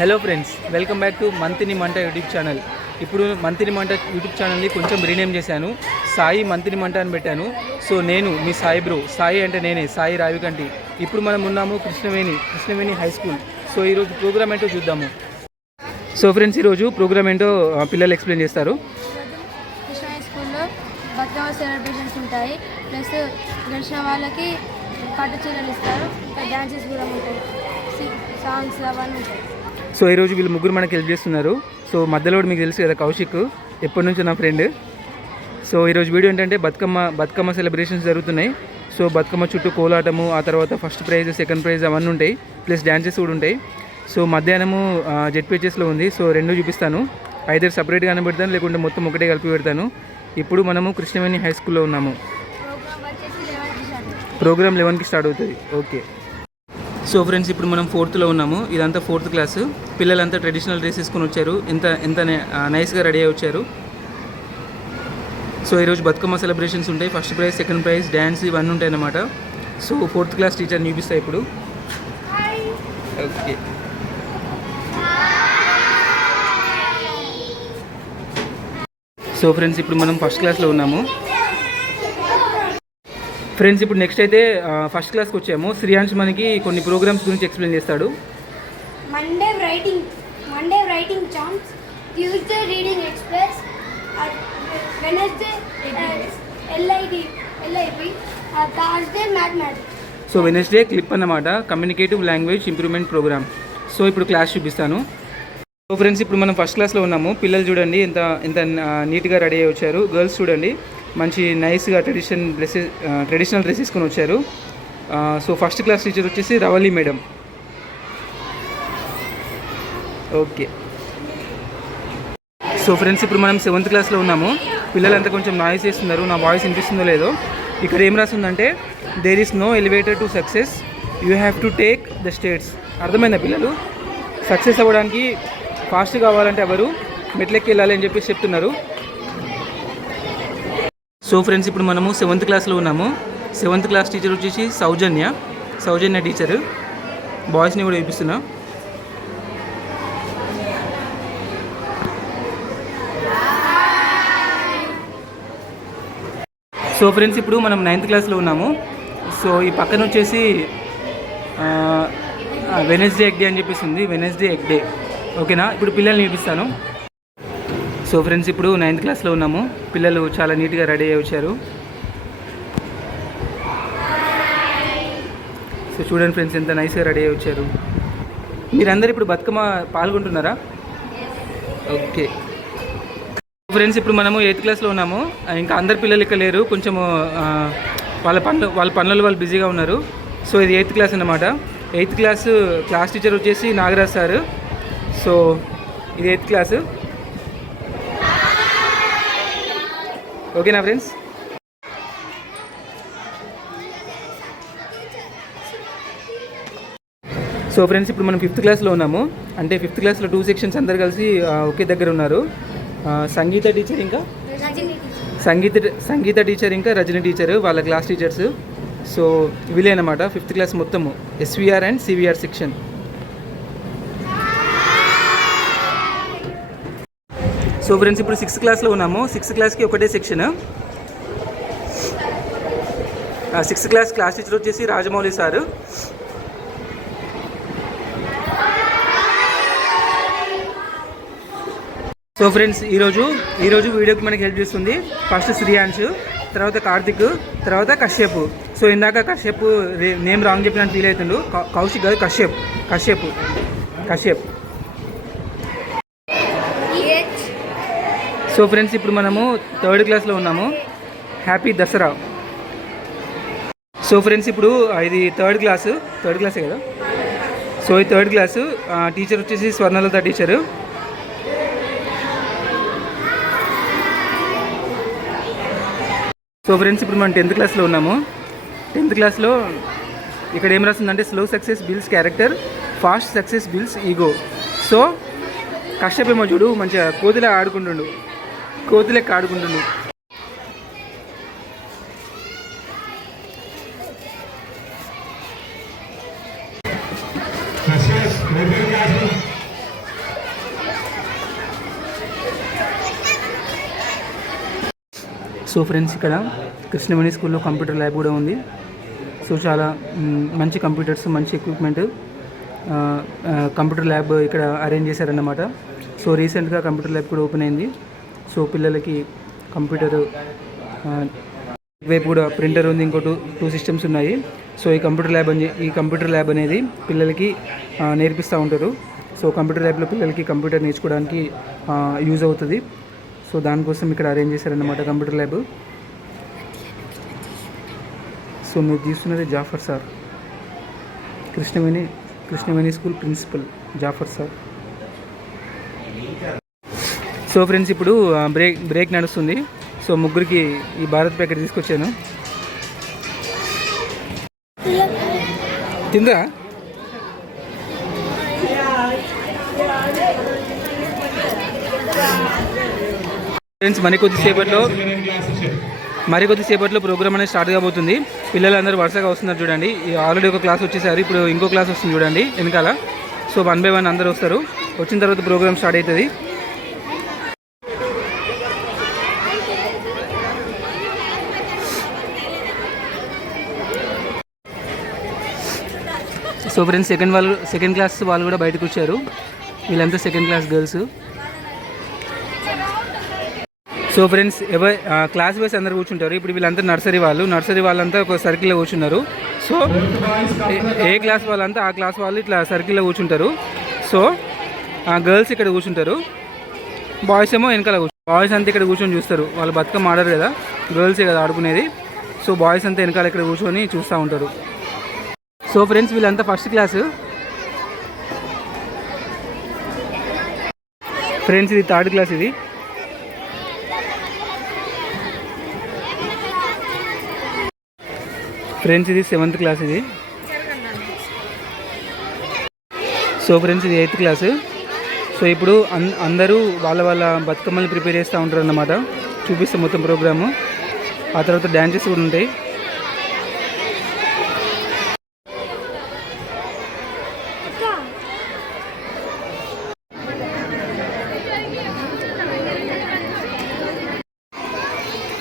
Hello friends, welcome back to మంతిని మంట YouTube channel. ఇప్పుడు మంతిని మంట యూట్యూబ్ ఛానల్ని కొంచెం రీనేమ్ చేశాను. సాయి మంతిని మంట అని పెట్టాను. సో నేను మీ సాయి బ్రో, సాయి అంటే నేనే, సాయి రావికంటి. ఇప్పుడు మనం ఉన్నాము కృష్ణవేణి హై స్కూల్. సో ఈరోజు ప్రోగ్రామ్ ఏంటో చూద్దాము. సో ఫ్రెండ్స్, ఈరోజు ప్రోగ్రామ్ ఏంటో పిల్లలు ఎక్స్ప్లెయిన్ చేస్తారు. కృష్ణ హై స్కూల్లో బతుకమ్మ సెలబ్రేషన్స్ ఉంటాయి. ప్లస్ గెలిచిన వాళ్ళకి పట్టు చీరలు ఇస్తారు. ఇంకా డ్యాన్సెస్ కూడా ఉంటాయి, సాంగ్స్ అవన్నీ ఉంటాయి. సో ఈరోజు వీళ్ళు ముగ్గురు మనకి హెల్ప్ చేస్తున్నారు. సో మధ్యలో మీకు తెలుసు కదా, కౌశిక్ ఎప్పటి నుంచో నా ఫ్రెండ్. సో ఈరోజు వీడియో ఏంటంటే బతుకమ్మ సెలబ్రేషన్స్ జరుగుతున్నాయి. సో బతుకమ్మ చుట్టూ కోలాటము, ఆ తర్వాత ఫస్ట్ ప్రైజ్, సెకండ్ ప్రైజ్ అవన్నీ ఉంటాయి. ప్లస్ డ్యాన్సెస్ కూడా ఉంటాయి. సో మధ్యాహ్నము జెడ్పీహెచ్ఎస్లో ఉంది. సో రెండు చూపిస్తాను. ఐదర్ సపరేట్గానే పెడతాను, లేకుంటే మొత్తం ఒకటే కలిపి పెడతాను. ఇప్పుడు మనము కృష్ణవేణి హై స్కూల్లో ఉన్నాము. ప్రోగ్రామ్ 11కి స్టార్ట్ అవుతుంది. ఓకే. సో ఫ్రెండ్స్, ఇప్పుడు మనం 4th ఉన్నాము. ఇదంతా 4th క్లాస్. పిల్లలంతా ట్రెడిషనల్ డ్రెస్ వేసుకొని వచ్చారు. ఎంత నైస్గా రెడీ అయ్యి వచ్చారు. సో ఈరోజు బతుకమ్మ సెలబ్రేషన్స్ ఉంటాయి. First praise, second prize, dance ఇవన్నీ ఉంటాయి అన్నమాట. సో 4th క్లాస్ టీచర్ చూపిస్తాయి ఇప్పుడు. ఓకే. సో ఫ్రెండ్స్, ఇప్పుడు మనం ఫస్ట్ క్లాస్లో ఉన్నాము. ఫ్రెండ్స్, ఇప్పుడు నెక్స్ట్ అయితే ఫస్ట్ క్లాస్కి వచ్చాము. శ్రీయాంష్ మనకి కొన్ని ప్రోగ్రామ్స్ గురించి ఎక్స్ప్లెయిన్ చేస్తాడు. Monday writing champs, Tuesday reading express, Wednesday LIP, Thursday mathematics. So Wednesday clip అన్నమాట, communicative language improvement program. So ఇప్పుడు క్లాస్ చూపిస్తాను. సో ఫ్రెండ్స్, ఇప్పుడు మనం ఫస్ట్ క్లాస్లో ఉన్నాము. పిల్లలు చూడండి ఎంత నీట్గా రెడీ అయ్యి వచ్చారు. గర్ల్స్ చూడండి మంచి నైస్గా ట్రెడిషనల్ డ్రెస్ తీసుకొని వచ్చారు. సో ఫస్ట్ క్లాస్ టీచర్ వచ్చేసి Ravali madam. Okay. So friends, ఇప్పుడు మనం 7th క్లాస్లో ఉన్నాము. పిల్లలంతా కొంచెం నాయిస్ చేస్తున్నారు. నా వాయిస్ వినిపిస్తుందో లేదో. ఇక్కడ ఏం రాస్తుందంటే, there is no elevator to success, you have to take the stairs. అర్థమైందా పిల్లలు? సక్సెస్ అవ్వడానికి ఫాస్ట్ కావాలంటే ఎవరు మెట్లెక్కి వెళ్ళాలి అని చెప్పేసి చెప్తున్నారు. సో ఫ్రెండ్స్, ఇప్పుడు మనము 7th క్లాస్లో ఉన్నాము. 7th క్లాస్ టీచర్ వచ్చేసి సౌజన్య టీచరు. బాయ్స్ని కూడా చూపిస్తున్నా. సో ఫ్రెండ్స్, ఇప్పుడు మనం 9th క్లాస్లో ఉన్నాము. సో ఈ పక్కన వచ్చేసి వెనస్డే ఎగ్ డే అని చెప్పేసి ఉంది. Wednesday egg day. ఓకేనా? ఇప్పుడు పిల్లల్ని చూపిస్తాను. సో ఫ్రెండ్స్, ఇప్పుడు 9th క్లాస్లో ఉన్నాము. పిల్లలు చాలా నీట్గా రెడీ అయ్యి వచ్చారు. సో చూడండి ఫ్రెండ్స్, ఎంత నైస్గా రెడీ అయ్యి వచ్చారు. మీరందరూ ఇప్పుడు బతుకమ్మ పాల్గొంటున్నారా? ఓకే. ఫ్రెండ్స్, ఇప్పుడు మనము 8th క్లాస్లో ఉన్నాము. ఇంకా అందరు పిల్లలు ఇక్కడ లేరు. కొంచెము వాళ్ళ పనులలో వాళ్ళు బిజీగా ఉన్నారు. సో ఇది 8th క్లాస్ అన్నమాట. 8th క్లాస్ టీచర్ వచ్చేసి నాగరాజ్ సార్. సో ఇది 8th క్లాసు. ఓకేనా ఫ్రెండ్స్? సో ఫ్రెండ్స్, ఇప్పుడు మనం 5th క్లాస్లో ఉన్నాము. అంటే 5th క్లాస్లో 2 సెక్షన్స్ అందరు కలిసి ఒకే దగ్గర ఉన్నారు. సంగీత టీచర్ ఇంకా రజని టీచర్, వాళ్ళ క్లాస్ టీచర్స్. సో వీలే అన్నమాట 5th క్లాస్ మొత్తము, SVR and CVR section. So friends, ఇప్పుడు 6th క్లాస్లో ఉన్నాము. 6th క్లాస్కి ఒకటే సెక్షన్. 6th క్లాస్ టీచర్ వచ్చేసి రాజమౌళి సారు. సో ఫ్రెండ్స్, ఈరోజు వీడియోకి మనకి హెల్ప్ చేస్తుంది ఫస్ట్ శ్రీయాంష్, తర్వాత కార్తిక్, తర్వాత కశ్యప్. సో ఇందాక కశ్యప్ నేమ్ రాంగ్ చెప్పినట్టు ఫీల్ అవుతుండు. కౌశిక్ కాదు, కశ్యప్. సో ఫ్రెండ్స్, ఇప్పుడు మనము 3rd క్లాస్లో ఉన్నాము. హ్యాపీ దసరా. సో ఫ్రెండ్స్, ఇప్పుడు ఇది 3rd క్లాసే కదా. సో ఈ 3rd క్లాసు. టీచర్ వచ్చేసి స్వర్ణలత టీచరు. సో ఫ్రెండ్స్, ఇప్పుడు మనం 10th క్లాస్లో ఉన్నాము. 10th క్లాస్లో ఇక్కడ ఏం రాస్తుందంటే, slow success builds character, fast success builds ego. So Kashyap ఏమో చూడు, మంచిగా కోతిలెక్క ఆడుకుంటుండు. సో ఫ్రెండ్స్, ఇక్కడ కృష్ణవేణి స్కూల్లో కంప్యూటర్ ల్యాబ్ కూడా ఉంది. సో చాలా మంచి కంప్యూటర్స్, మంచి ఎక్విప్మెంట్, కంప్యూటర్ ల్యాబ్ ఇక్కడ అరేంజ్ చేశారన్నమాట. సో రీసెంట్గా కంప్యూటర్ ల్యాబ్ కూడా ఓపెన్ అయింది. సో పిల్లలకి కంప్యూటర్ వైపు కూడా ప్రింటర్ ఉంది, ఇంకో టూ సిస్టమ్స్ ఉన్నాయి. సో ఈ కంప్యూటర్ ల్యాబ్ అనేది పిల్లలకి నేర్పిస్తూ ఉంటారు. సో కంప్యూటర్ ల్యాబ్లో పిల్లలకి కంప్యూటర్ నేర్చుకోవడానికి యూజ్ అవుతుంది. సో దానికోసం ఇక్కడ అరేంజ్ చేశారన్నమాట కంప్యూటర్ ల్యాబ్. సో మీరు చూస్తున్నది Jafar sir, Krishnaveni school principal Jafar sir. So friends, ఇప్పుడు బ్రేక్ నడుస్తుంది. సో ముగ్గురికి ఈ భారత్ ప్యాకెట్ తీసుకొచ్చాను, తిందా. ఫ్రెండ్స్, మరికొద్దిసేపట్లో ప్రోగ్రామ్ అనేది స్టార్ట్ కాబోతుంది. పిల్లలందరూ వరుసగా వస్తున్నారు చూడండి. ఆల్రెడీ ఒక క్లాస్ వచ్చేసారు, ఇప్పుడు ఇంకో క్లాస్ వస్తుంది చూడండి వెనకాల. సో 1 by 1 అందరూ వస్తారు. వచ్చిన తర్వాత ప్రోగ్రామ్ స్టార్ట్ అవుతుంది. సో ఫ్రెండ్స్, సెకండ్ క్లాస్ వాళ్ళు కూడా బయటకు వచ్చారు. వీళ్ళంతా second class girls. So friends, class wise అందరు కూర్చుంటారు. ఇప్పుడు వీళ్ళంతా నర్సరీ వాళ్ళంతా ఒక సర్కిల్లో కూర్చున్నారు. సో ఏ క్లాస్ వాళ్ళంతా ఆ క్లాస్ వాళ్ళు ఇట్లా సర్కిల్లో కూర్చుంటారు. సో గర్ల్స్ ఇక్కడ కూర్చుంటారు, బాయ్స్ ఏమో వెనకాల బాయ్స్ అంతా ఇక్కడ కూర్చొని చూస్తారు. వాళ్ళు బతుకమ్మ ఆడరు కదా, గర్ల్సే కదా ఆడుకునేది. సో బాయ్స్ అంతా వెనకాల ఇక్కడ కూర్చొని చూస్తూ ఉంటారు. సో ఫ్రెండ్స్, వీళ్ళంతా ఫస్ట్ క్లాసు. ఫ్రెండ్స్, ఇది 3rd క్లాస్. ఇది ఫ్రెండ్స్, ఇది 7th క్లాస్. ఇది సో ఫ్రెండ్స్, ఇది 8th క్లాసు. సో ఇప్పుడు అందరూ వాళ్ళ బతుకమ్మల్ని ప్రిపేర్ చేస్తూ ఉంటారు అన్నమాట. చూపిస్తాం మొత్తం ప్రోగ్రాము. ఆ తర్వాత డ్యాన్సెస్ కూడా ఉంటాయి.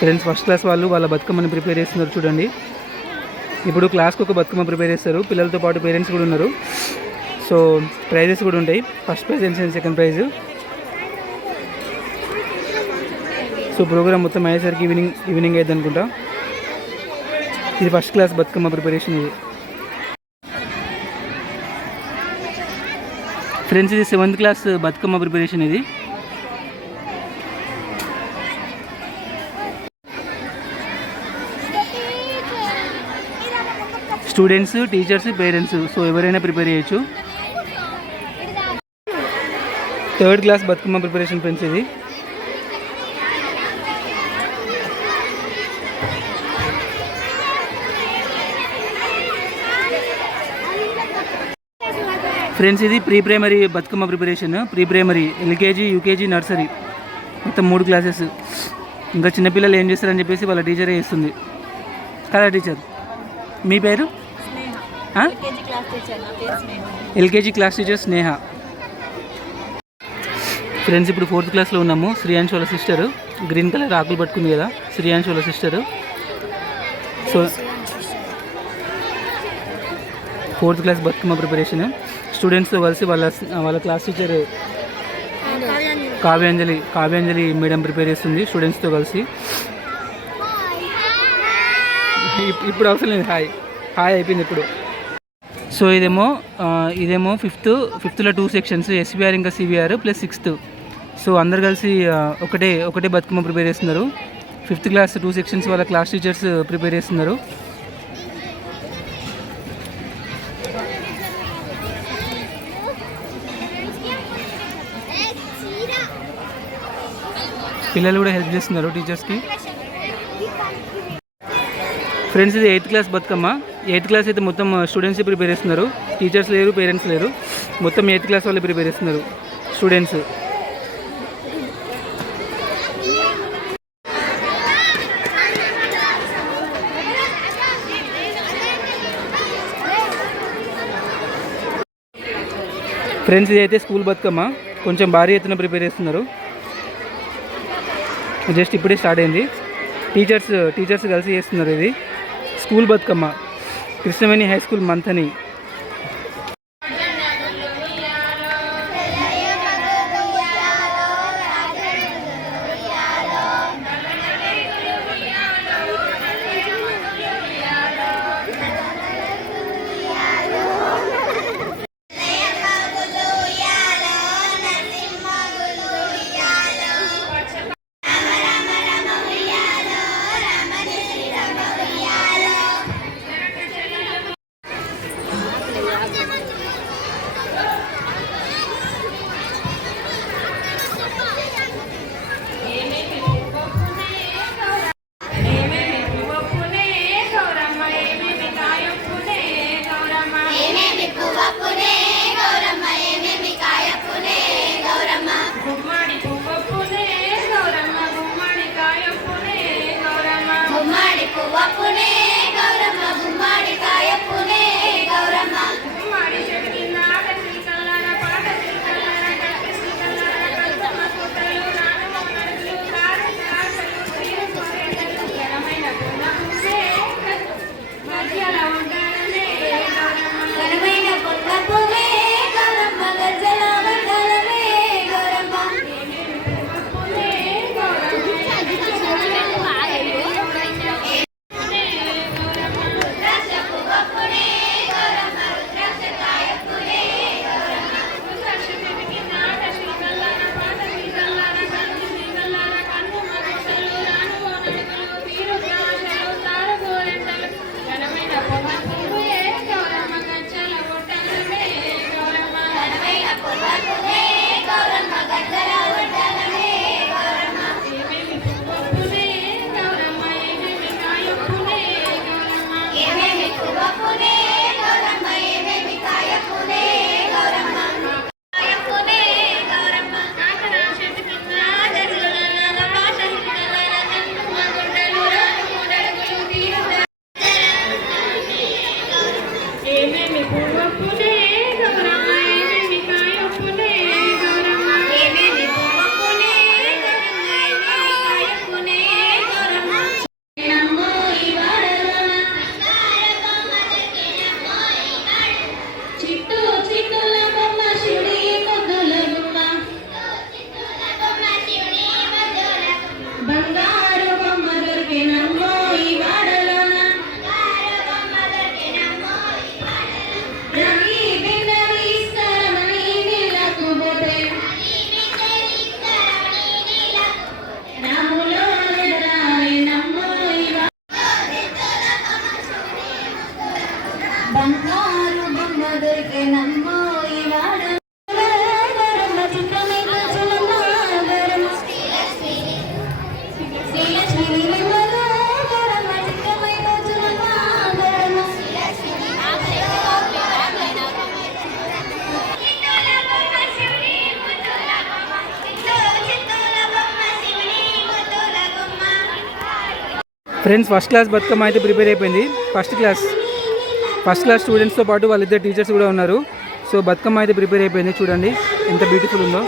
ఫ్రెండ్స్, ఫస్ట్ క్లాస్ వాళ్ళు వాళ్ళ బతుకమ్మని ప్రిపేర్ చేస్తున్నారు చూడండి. ఇప్పుడు క్లాస్కి ఒక బతుకమ్మ ప్రిపేర్ చేస్తారు. పిల్లలతో పాటు పేరెంట్స్ కూడా ఉన్నారు. సో ప్రైజెస్ కూడా ఉంటాయి. First prize and second prize. So program మొత్తం అయ్యేసరికి ఈవినింగ్ అయ్యింది అనుకుంటా. ఇది ఫస్ట్ క్లాస్ బతుకమ్మ ప్రిపరేషన్. ఇది ఫ్రెండ్స్, ఇది 7th క్లాస్ బతుకమ్మ ప్రిపరేషన్. ఇది స్టూడెంట్స్, టీచర్స్, పేరెంట్స్, సో ఎవరైనా ప్రిపేర్ చేయొచ్చు. 3rd class Bathukamma preparation friends. ఇది ఫ్రెండ్స్, ఇది pre primary Bathukamma preparation. Pre primary, LKG, UKG, nursery, మొత్తం 3 క్లాసెస్. ఇంకా చిన్నపిల్లలు ఏం చేస్తారని చెప్పేసి వాళ్ళ టీచరే చేస్తుంది కదా. టీచర్ మీ పేరు? ఎల్కేజీ క్లాస్ టీచర్ స్నేహ. ఫ్రెండ్స్, ఇప్పుడు 4th క్లాస్లో ఉన్నాము. శ్రీయాంశ్ వాళ్ళ సిస్టరు, గ్రీన్ కలర్ ఆకులు పట్టుకుంది కదా, శ్రీయాంశ్ వాళ్ళ sister. So 4th class Bathukamma preparation. స్టూడెంట్స్తో కలిసి వాళ్ళ class teacher Kavyanjali madam prepare చేస్తుంది స్టూడెంట్స్తో కలిసి. ఇప్పుడు అవసరం లేదు, హాయ్ అయిపోయింది ఇప్పుడు. సో ఇదేమో 5th 2 సెక్షన్స్, SBR ఇంకా CBR ప్లస్ 6th. సో అందరు కలిసి ఒకటే బతుకమ్మ ప్రిపేర్ చేస్తున్నారు. 5th క్లాస్ 2 సెక్షన్స్ వాళ్ళ క్లాస్ టీచర్స్ ప్రిపేర్ చేస్తున్నారు. పిల్లలు కూడా హెల్ప్ చేస్తున్నారు టీచర్స్కి. ఫ్రెండ్స్, ఇది 8th class Bathukamma. 8th class అయితే మొత్తం స్టూడెంట్స్ ప్రిపేర్ చేస్తున్నారు. టీచర్స్ లేరు, పేరెంట్స్ లేరు, మొత్తం 8th క్లాస్ వాళ్ళు ప్రిపేర్ చేస్తున్నారు స్టూడెంట్స్. ఫ్రెండ్స్, ఇది అయితే స్కూల్ బతుకమ్మ. కొంచెం భారీ ఎత్తున ప్రిపేర్ చేస్తున్నారు. జస్ట్ ఇప్పుడే స్టార్ట్ అయింది. టీచర్స్ కలిసి చేస్తున్నారు. ఇది school Bathukamma, Krishnaveni high school Manthani. Friends, first class Bathukamma అయితే ప్రిపేర్ అయిపోయింది. ఫస్ట్ క్లాస్ స్టూడెంట్స్తో పాటు వాళ్ళిద్దరు టీచర్స్ కూడా ఉన్నారు. సో బతుకమ్మ అయితే ప్రిపేర్ అయిపోయింది. చూడండి ఎంత బ్యూటిఫుల్ ఉందో.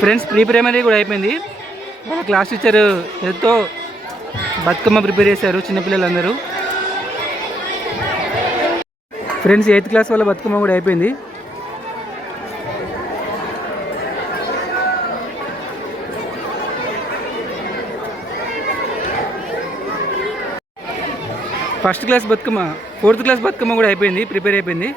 ఫ్రెండ్స్, ప్రీ ప్రైమరీ కూడా అయిపోయింది. వాళ్ళ క్లాస్ టీచర్ ఎంతో బతుకమ్మ ప్రిపేర్ చేశారు చిన్నపిల్లలందరూ. ఫ్రెండ్స్, 8th క్లాస్ వాళ్ళ బతుకమ్మ కూడా అయిపోయింది. First class Bathukamma 4th class Bathukamma కూడా అయిపోయింది, ప్రిపేర్ అయిపోయింది.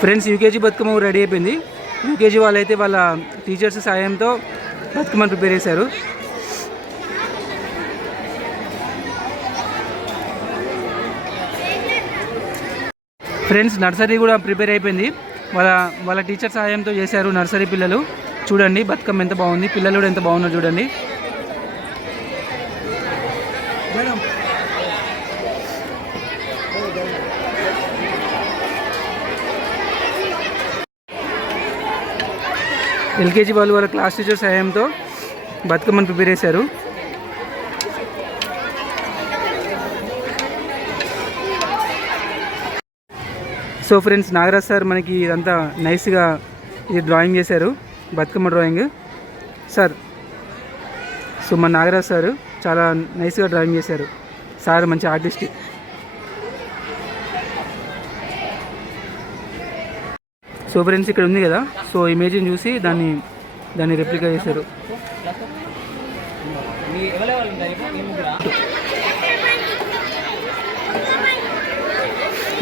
ఫ్రెండ్స్, యూకేజీ బతుకమ్మ రెడీ అయిపోయింది. యూకేజీ వాళ్ళైతే వాళ్ళ టీచర్స్ సాయంతో బతుకమ్మను ప్రిపేర్ చేశారు. ఫ్రెండ్స్, నర్సరీ కూడా ప్రిపేర్ అయిపోయింది. వాళ్ళ టీచర్ సహాయంతో చేశారు నర్సరీ పిల్లలు. చూడండి బతుకమ్మ ఎంత బాగుంది, పిల్లలు కూడా ఎంత బాగున్నారు చూడండి. ఎల్కేజీ వాళ్ళు వాళ్ళ క్లాస్ టీచర్ సహాయంతో బతుకమ్మను ప్రిపేర్ చేశారు. సో ఫ్రెండ్స్, నాగరాజ్ సార్ మనకి ఇదంతా నైస్గా ఇది డ్రాయింగ్ చేశారు, బతుకమ్మ డ్రాయింగ్ సార్. సో మన నాగరాజ్ సార్ చాలా నైస్గా డ్రాయింగ్ చేశారు. సార్ మంచి ఆర్టిస్ట్. సో ఫ్రెండ్స్, ఇక్కడ ఉంది కదా, సో ఇమేజ్ని చూసి దాన్ని రెప్లికా చేశారు.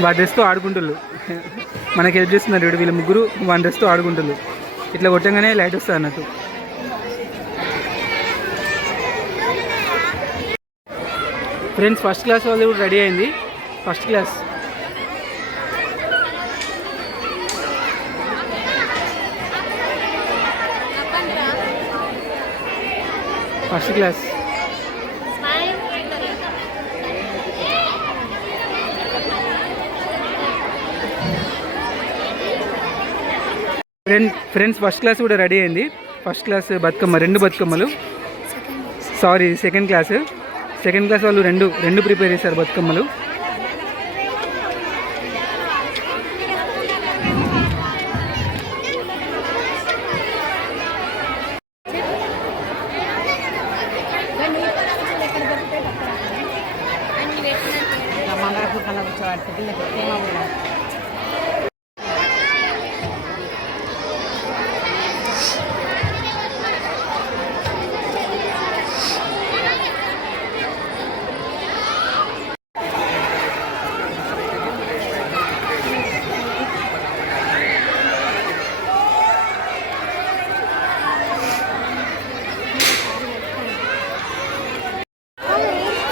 వాడి డ్రెస్తో ఆడుకుంటుళ్ళు, మనకి హెల్ప్ చేస్తున్నారు. వీళ్ళ ముగ్గురు వాడి డ్రెస్తో ఆడుకుంటుళ్ళు. ఇట్లా కొట్టంగానే లైట్ వస్తుంది అన్నట్టు. ఫ్రెండ్స్, ఫస్ట్ క్లాస్ వాళ్ళు కూడా రెడీ అయింది. First class friends, first class కూడా రెడీ అయింది. ఫస్ట్ క్లాస్ బతుకమ్మ, 2 బతుకమ్మలు. సారీ, సెకండ్ క్లాస్ వాళ్ళు రెండు ప్రిపేర్ చేశారు బతుకమ్మలు.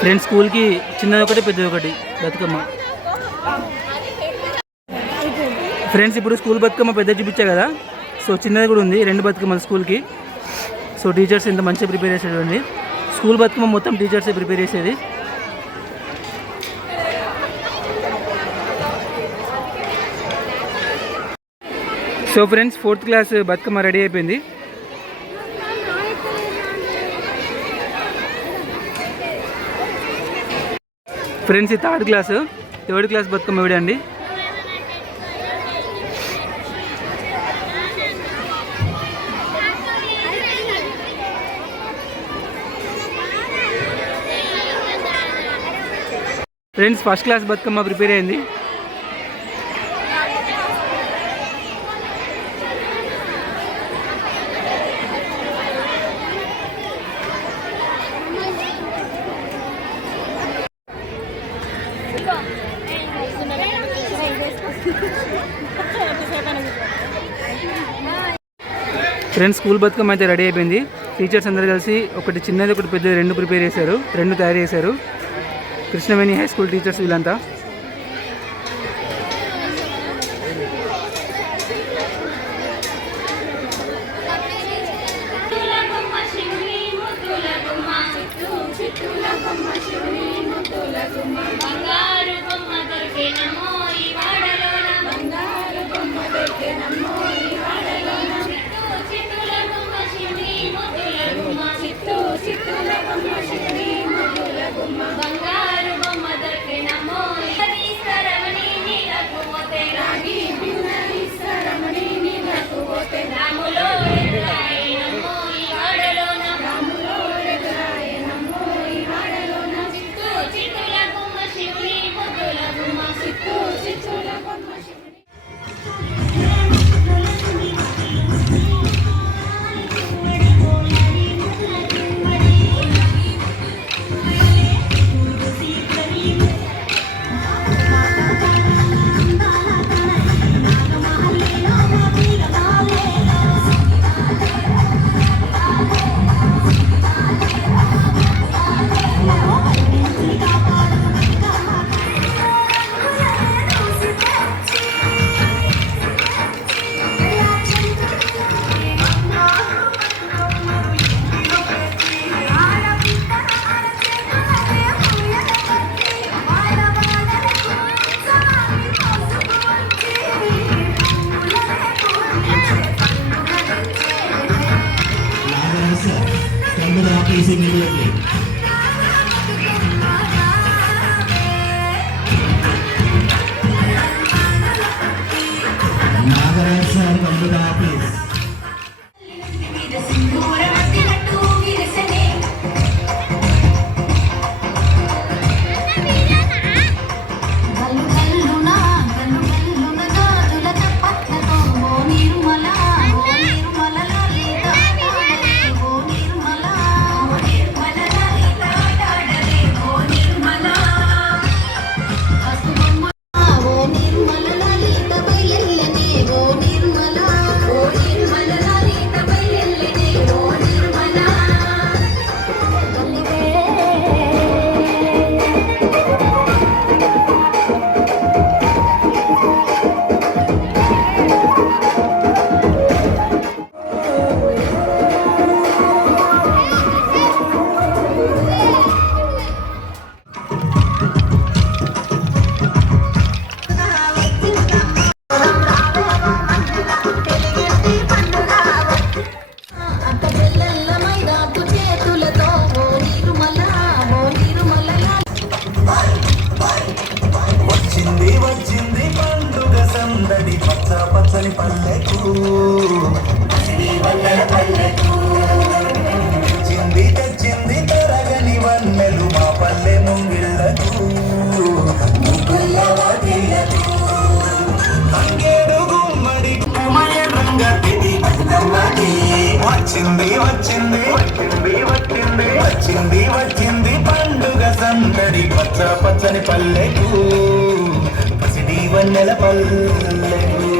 ఫ్రెండ్స్, స్కూల్కి చిన్నది ఒకటి పెద్దది ఒకటి బతుకమ్మ. ఫ్రెండ్స్, ఇప్పుడు స్కూల్ బతుకమ్మ పెద్ద చూపించా కదా, సో చిన్నది కూడా ఉంది, 2 బతుకమ్మలు స్కూల్కి. సో టీచర్స్ ఎంత మంచిగా ప్రిపేర్ చేసేటండి. స్కూల్ బతుకమ్మ మొత్తం టీచర్సే ప్రిపేర్ చేసేది. So friends, 4th class Bathukamma ready అయిపోయింది. ఫ్రెండ్స్, ఈ థర్డ్ క్లాస్ బతుకమ్మ వీడండి. Friends, first class Bathukamma prepare అయింది. ఫ్రెండ్స్, స్కూల్ బతుకమ్మ అయితే రెడీ అయిపోయింది. టీచర్స్ అందరూ కలిసి ఒకటి చిన్నది ఒకటి పెద్దది 2 ప్రిపేర్ చేశారు, 2 తయారు చేశారు. కృష్ణవేణి హై స్కూల్ టీచర్స్ వీళ్ళంతా. బంగారు బొమ్మ దొరికినమో sir. Come to the office immediately. Nagaraj sir, come to the office. వచ్చింది వచ్చింది పండుగ సందడి పచ్చ పచ్చని పల్లెకు తెచ్చింది తెచ్చింది తరగని వన్నెలు మా పల్లె ముంగిళ్ళకు ముగ్గుల వాకిళ్ళకు తంగేడు గుమ్మడి కుమయ రంగతిది వచ్చింది వచ్చింది వచ్చింది వచ్చింది వచ్చింది వచ్చింది పండుగ సందడి పచ్చ పచ్చని పల్లెకు పసిడి వన్నెల పల్లెకు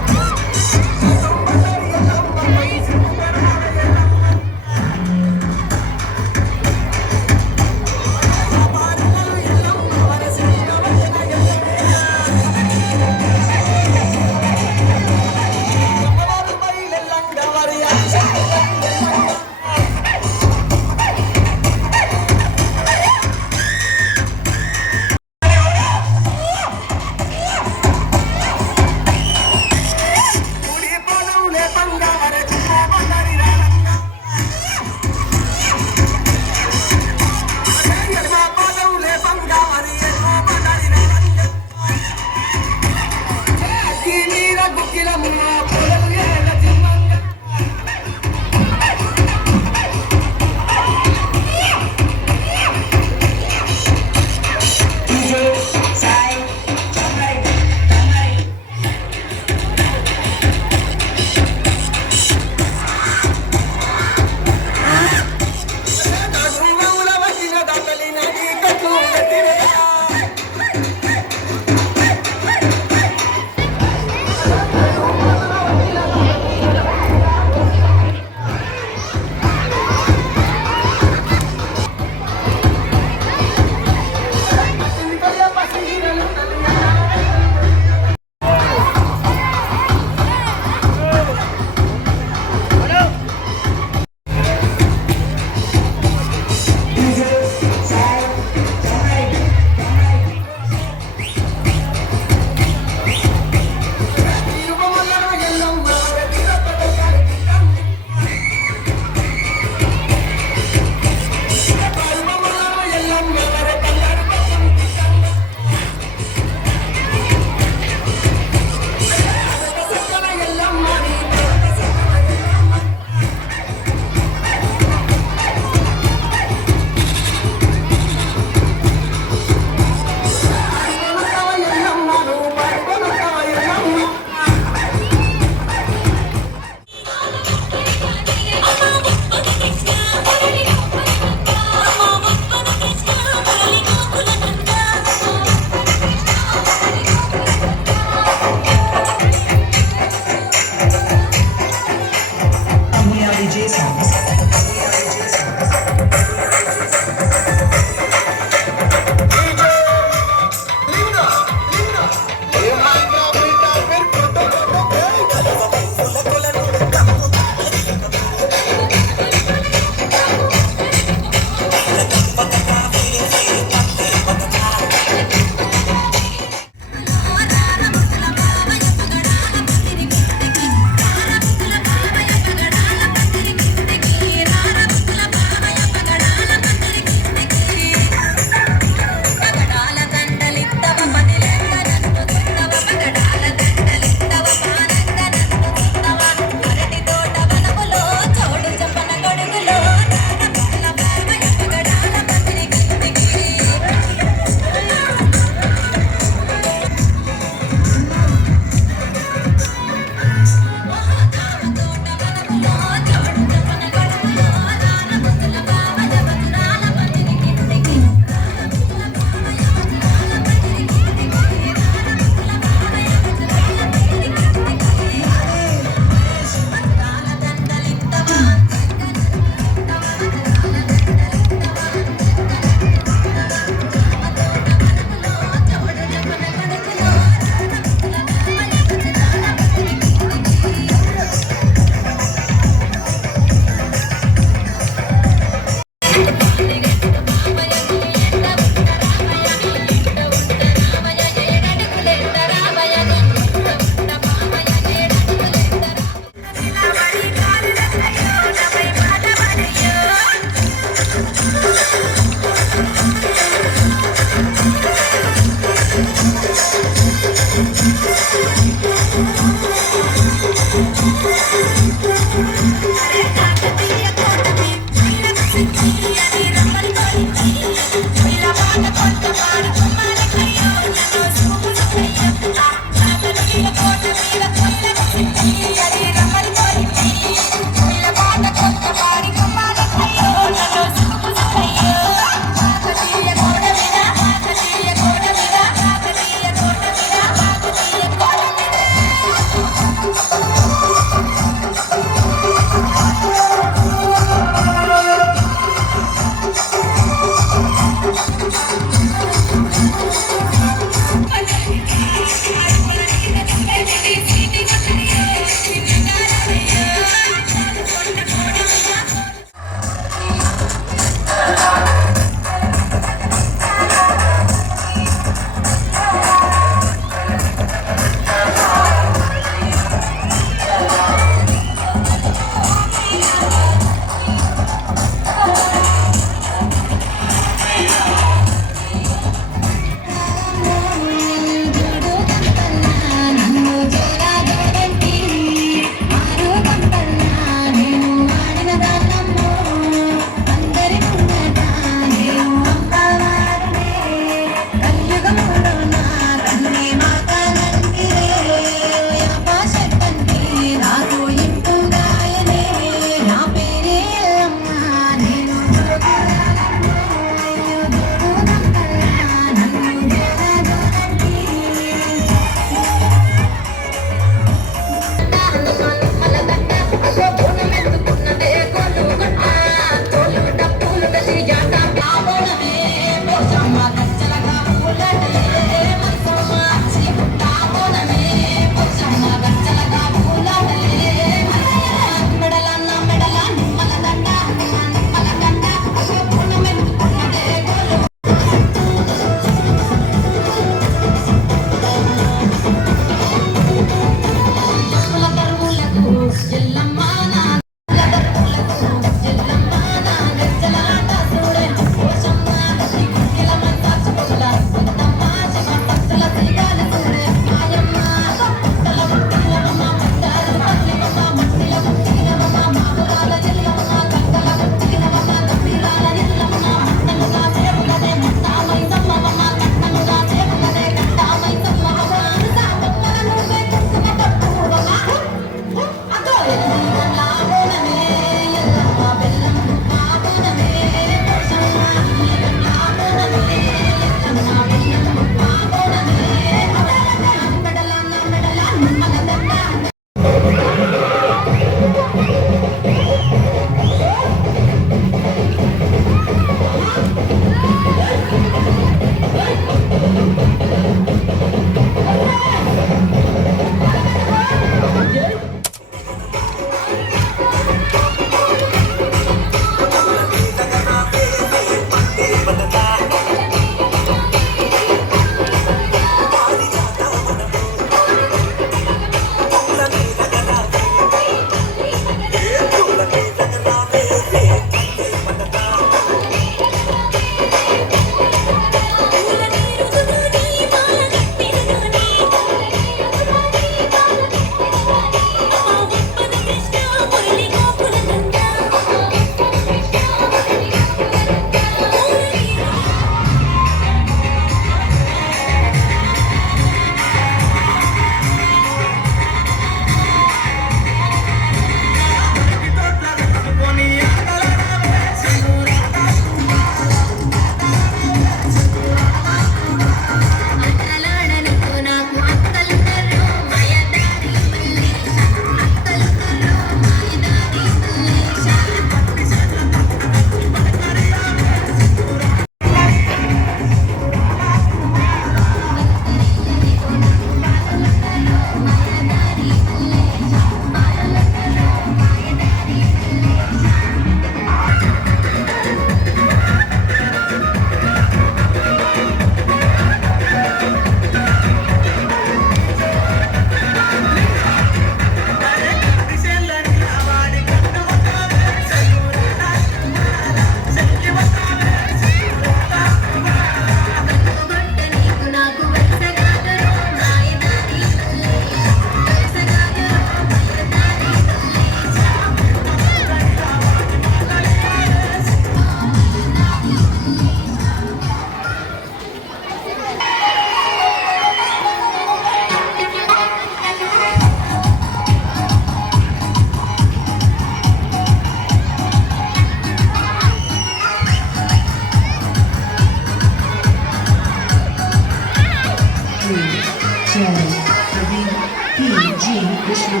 Vishnu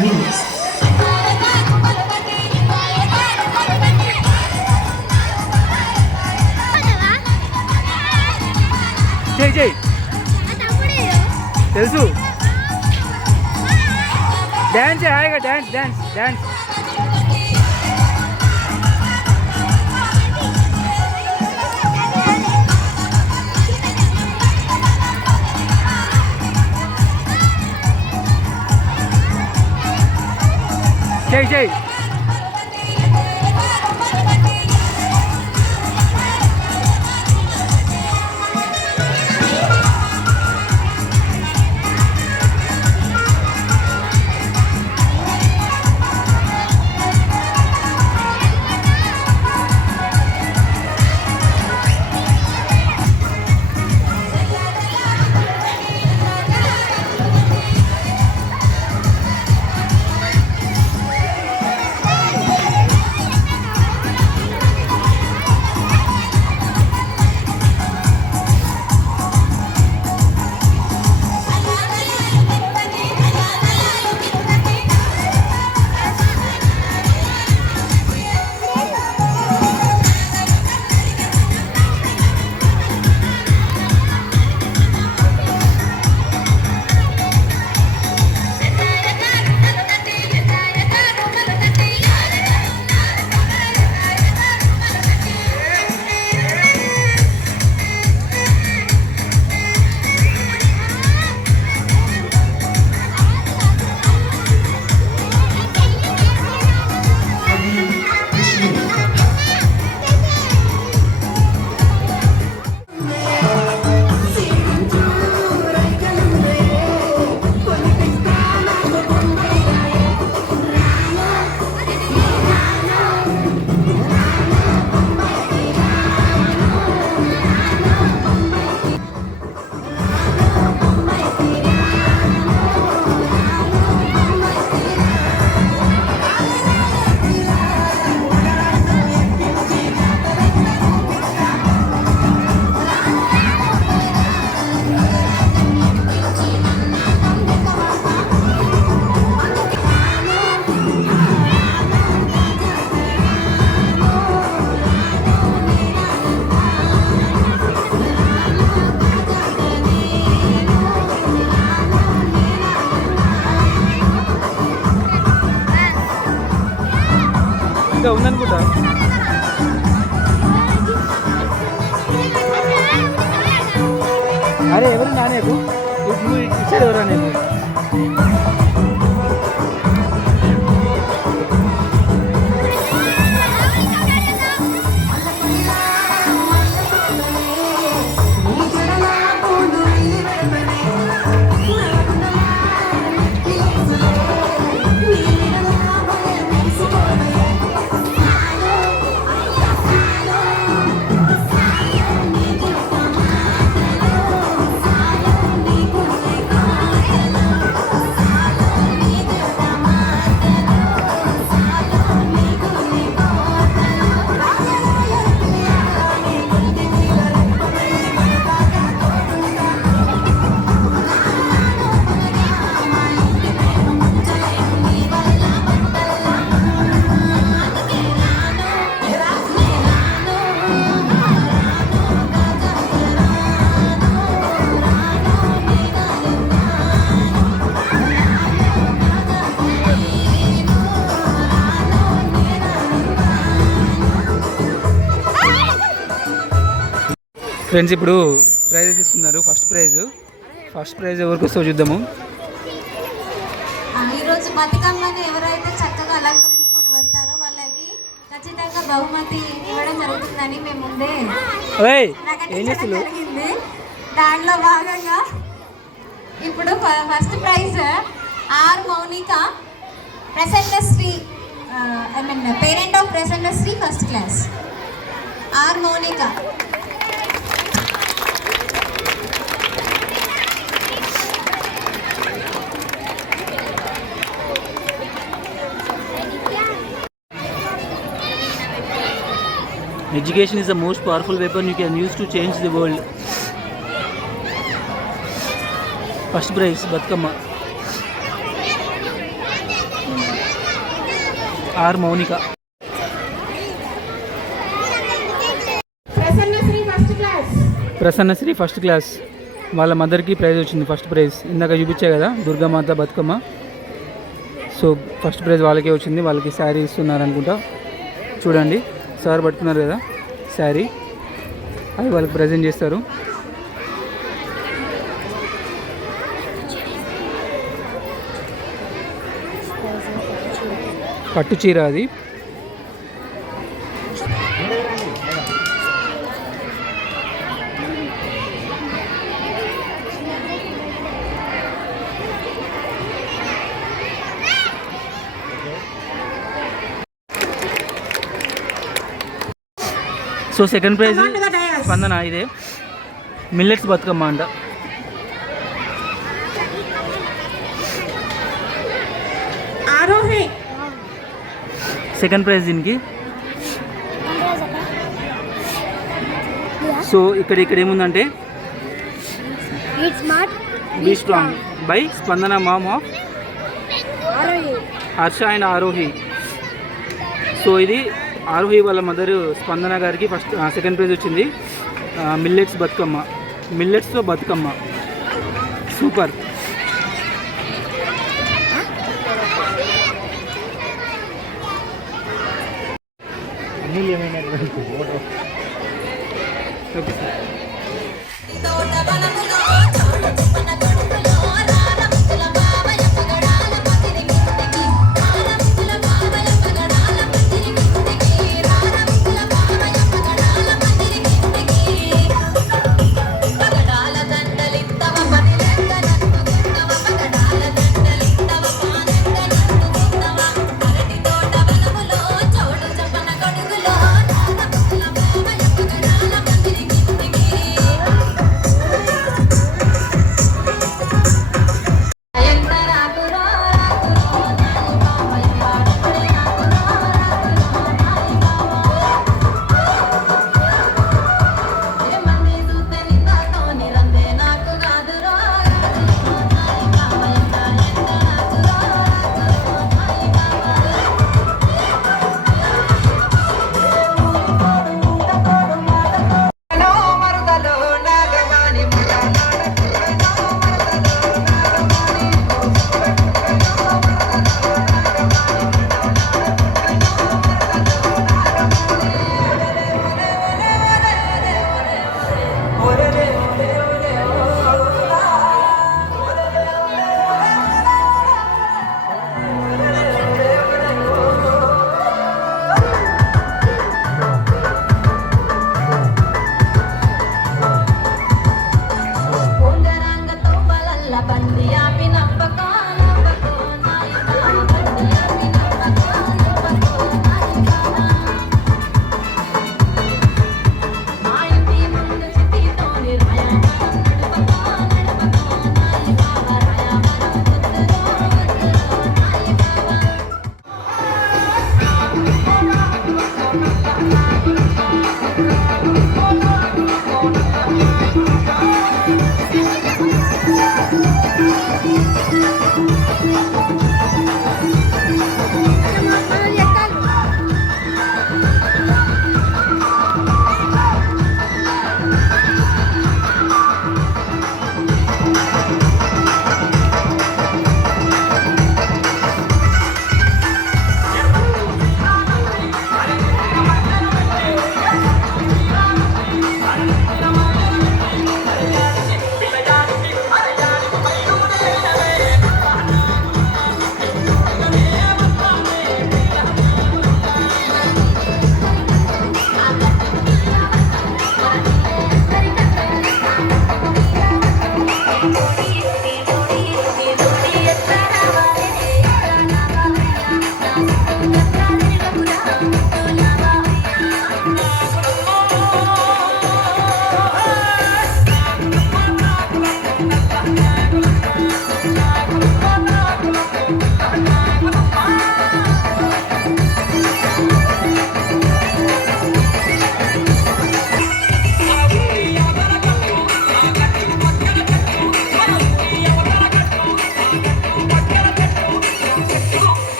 Remix. చేయి తెలుసు డ్యాన్స్ హాయిగా డ్యాన్స్ డ్యాన్స్ డ్యాన్స్ చేయి ఇంకా ఉందనుకుంటా అరే ఎవరు నానేకు నువ్వు ఇచ్చాడు ఎవరా నేను ఫ్రెండ్స్ ఇప్పుడు ప్రైజెస్ ఇస్తున్నారు. ఫస్ట్ ప్రైజ్ ఎవరికి వస్తుందో చూద్దాము. ఈరోజు బతుకమ్మని ఎవరైతే చక్కగా అలంకరించుకొని వస్తారో వాళ్ళకి ఖచ్చితంగా బహుమతి ఇవ్వడం జరుగుతుందని మేము ముందే జరిగింది. దాంట్లో భాగంగా ఇప్పుడు first prize R Mounika, Prasannasri, parent of Prasannasri first class R Mounika. Education is the most powerful weapon you can use to change the world. First prize, Batkama. R Mounika. Prasannasri first class వాళ్ళ మదర్కి ప్రైజ్ వచ్చింది, ఫస్ట్ ప్రైజ్. ఇందాక చూపించా కదా Durgamata Bathukamma. So first prize వాళ్ళకే వచ్చింది. వాళ్ళకి శారీ ఇస్తున్నారు అనుకుంటా. చూడండి సార్ పట్టుకున్నారు కదా శారీ, అవి వాళ్ళకి ప్రజెంట్ చేస్తారు. పట్టు చీర అది. సో సెకండ్ ప్రైజ్ స్పందన, ఇదే మిల్లెట్స్ బతుకమ్మ అంట. సెకండ్ ప్రైజ్ దీనికి. సో ఇక్కడ ఏముందంటే be strong by Spandana mom of Harsha and Aarohi. So ఇది ఆరోహి వాళ్ళ మదర్ స్పందన గారికి సెకండ్ ప్రైజ్ వచ్చింది. మిల్లెట్స్ బతుకమ్మ, మిల్లెట్స్తో Bathukamma. Super. Okay sir.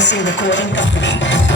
SEC Recording Company.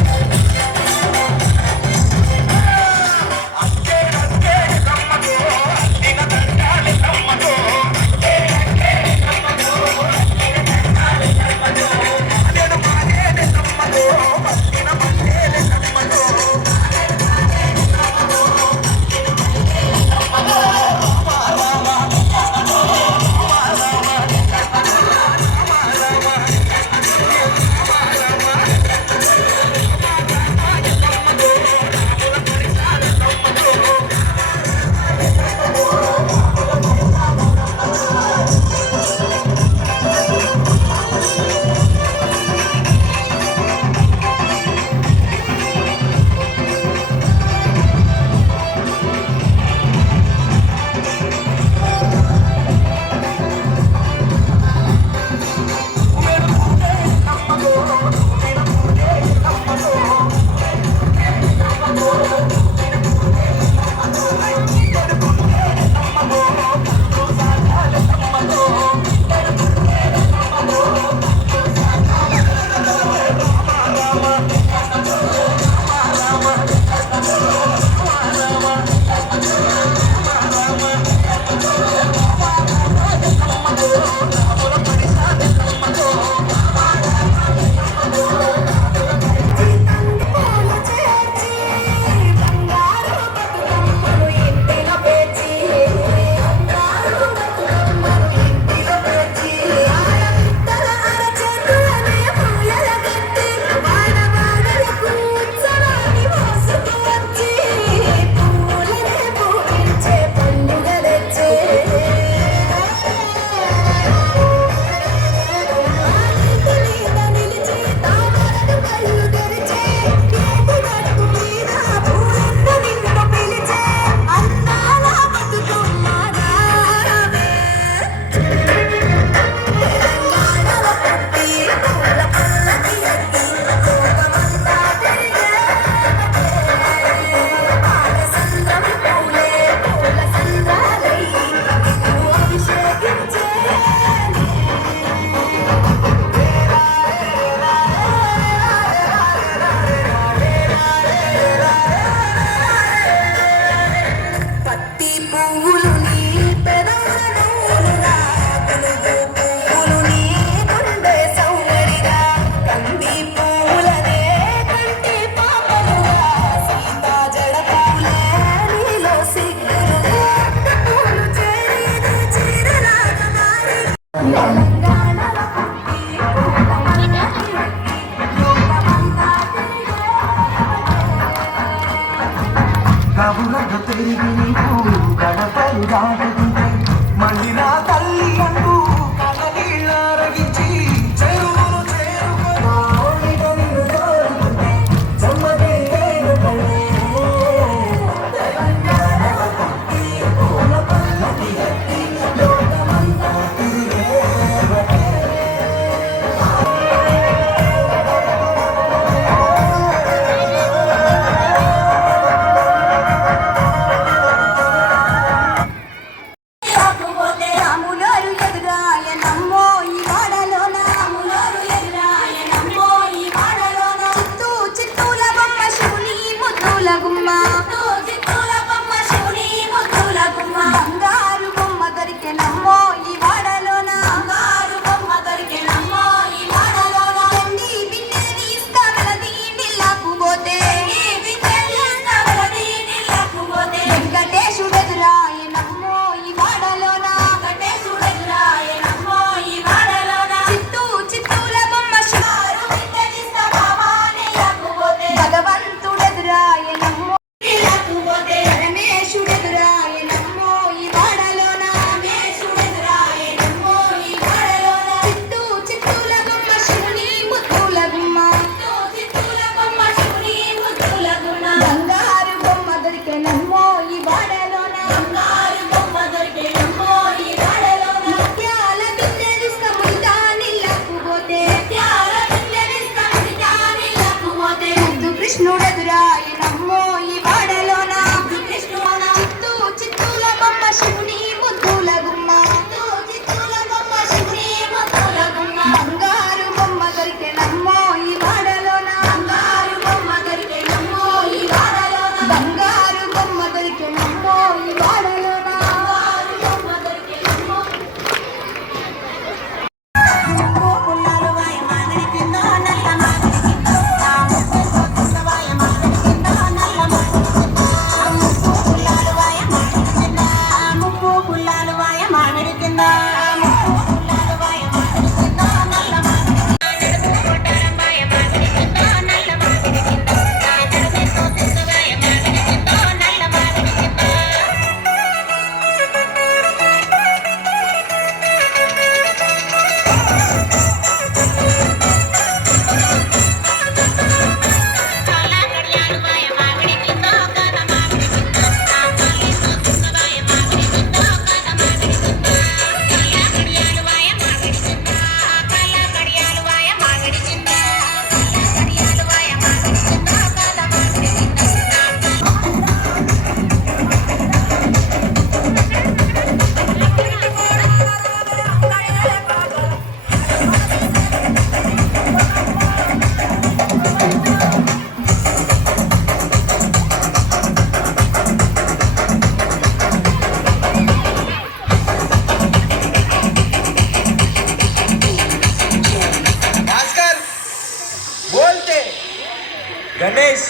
Ganesh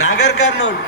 Nagar Kurnool.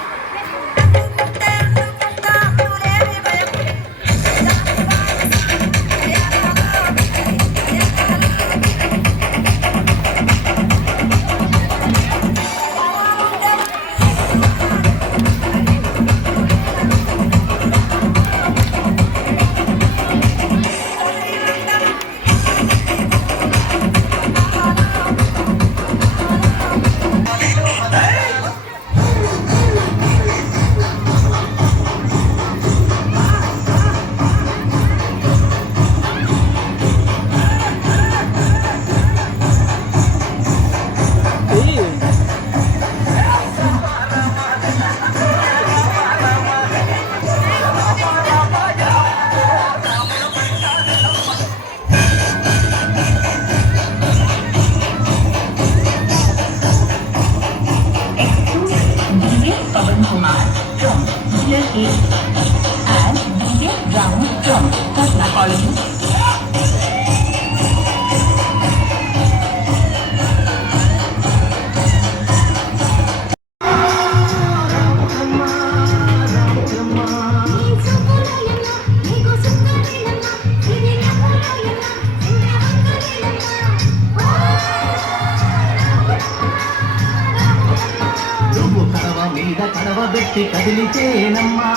నువ్వు కడవ మీద కడవ పెట్టి కదిలితేనమ్మా.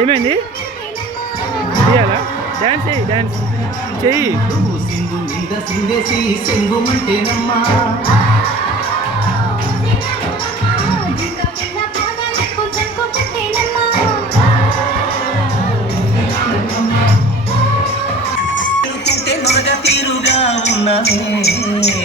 ఏమైంది చేయాలా డ్యాన్స్ చెయ్యి డ్యాన్స్ చెయ్యి. నువ్వు సింగు మీద సింగేసి సింగుమంటేనమ్మా. నొరగ తీరుగా ఉన్నవే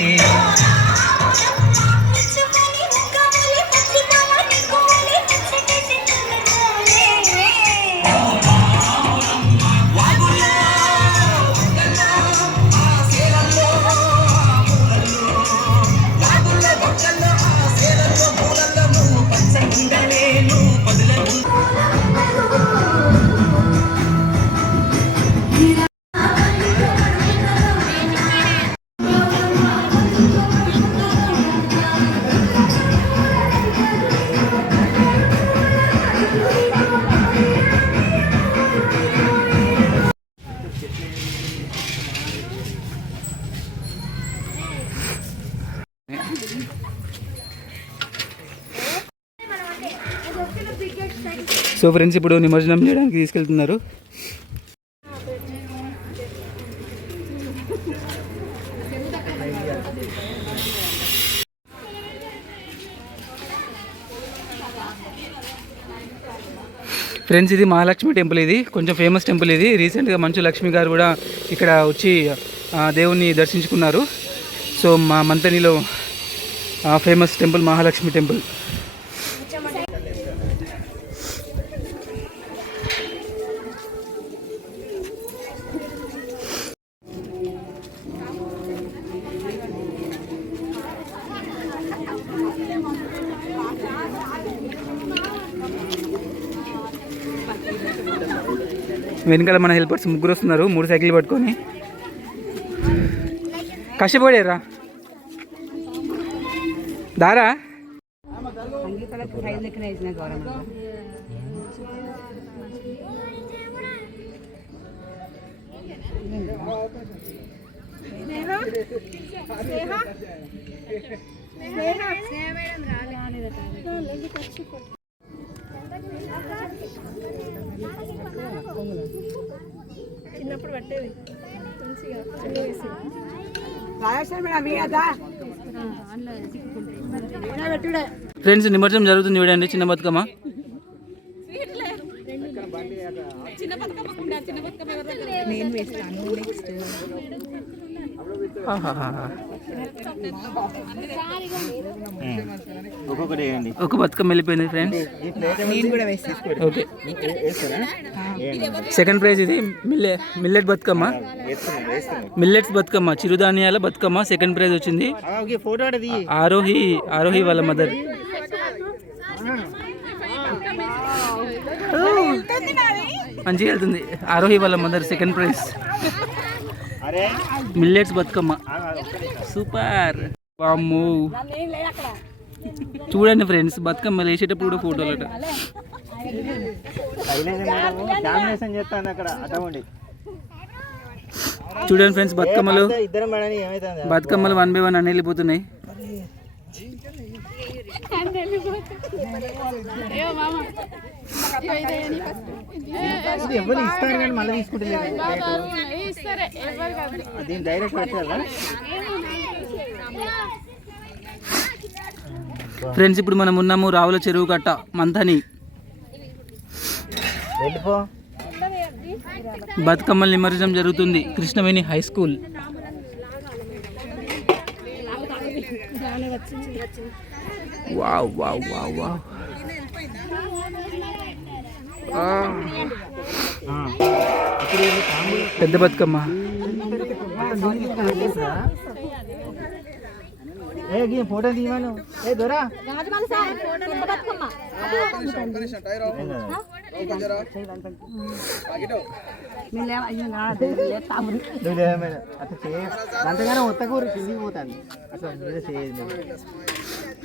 సో ఫ్రెండ్స్ ఇప్పుడు నిమజ్జనం చేయడానికి తీసుకెళ్తున్నారు. ఫ్రెండ్స్ ఇది మహాలక్ష్మి టెంపుల్, ఇది కొంచెం ఫేమస్ టెంపుల్. ఇది రీసెంట్గా మంచు లక్ష్మి గారు కూడా ఇక్కడ వచ్చి దేవుణ్ణి దర్శించుకున్నారు. సో మా మంతనిలో ఫేమస్ టెంపుల్ మహాలక్ష్మి టెంపుల్. వెనకాల మన హెల్పర్స్ ముగ్గురు వస్తున్నారు, 3 సైకిల్ పట్టుకొని. కష్టపడేరా దారా. చిన్నప్పుడు పట్టేది మంచిగా. ఫ్రెండ్స్ నిమజ్జనం జరుగుతుంది చూడండి, చిన్న బతుకమ్మ. నేను వేస్తాను నెక్స్ట్. ఒక బతుకమ్మ వెళ్ళిపోయింది ఫ్రెండ్స్. నేను కూడా వేస్తాను. ఓకే, సెకండ్ ప్రైజ్ ఇది మిల్లెట్ బతుకమ్మ, మిల్లెట్స్ బతుకమ్మ, చిరుధాన్యాల బతుకమ్మ. సెకండ్ ప్రైజ్ వచ్చింది ఆరోహి వాళ్ళ మదర్. మంచిగా వెళ్తుంది ఆరోహి వాళ్ళ mother. Second prize millets Bathukamma super. వామ్మో చూడండి ఫ్రెండ్స్, బతుకమ్మ వేసేటప్పుడు కూడా ఫోటోలు అట. చూడండి ఫ్రెండ్స్, బతుకమ్మలు 1 by 1 అని వెళ్ళిపోతున్నాయి. ఫ్రెండ్స్ ఇప్పుడు మనం ఉన్నాము రావుల చెరువు కట్ట మంతని. బతుకమ్మల నిమజ్జనం జరుగుతుంది Krishnaveni high school. Wow wow wow wow. పెద్ద బతుకమ్మ. ఫోటో తీయమను. ఏ దొరా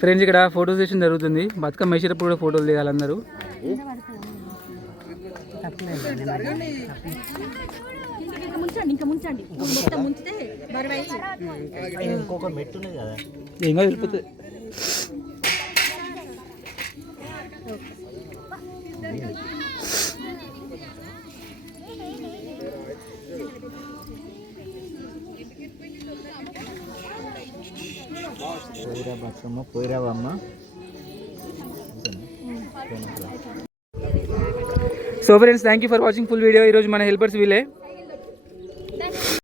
ఫ్రెండ్స్ ఇక్కడ ఫోటో సెషన్ జరుగుతుంది. బతుకమ్మ వేసేటప్పుడు కూడా ఫోటోలు దిగాలందరూ. ఇంకొక మెట్టు ఉన్నది కదా, ఏం కాదు వెళ్ళిపోతుంది. పోయిరా బతుకమ్మ పోయిరావమ్మ. So friends thank you for watching full video. ఈరోజు మన హెల్పర్స్ వీళ్ళే.